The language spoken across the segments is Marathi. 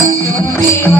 Yo me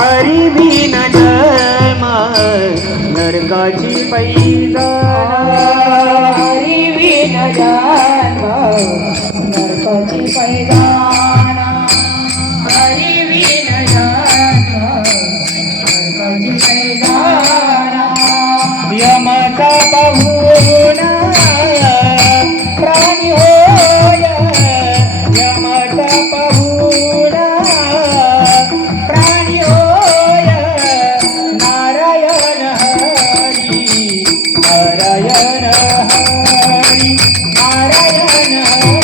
अरिबीन जन्मा नरकाची पैजा अरिबीन जन्मा नरकाची पैजा यमचा पाहुणा प्राणी हो नारायण हरी नारायण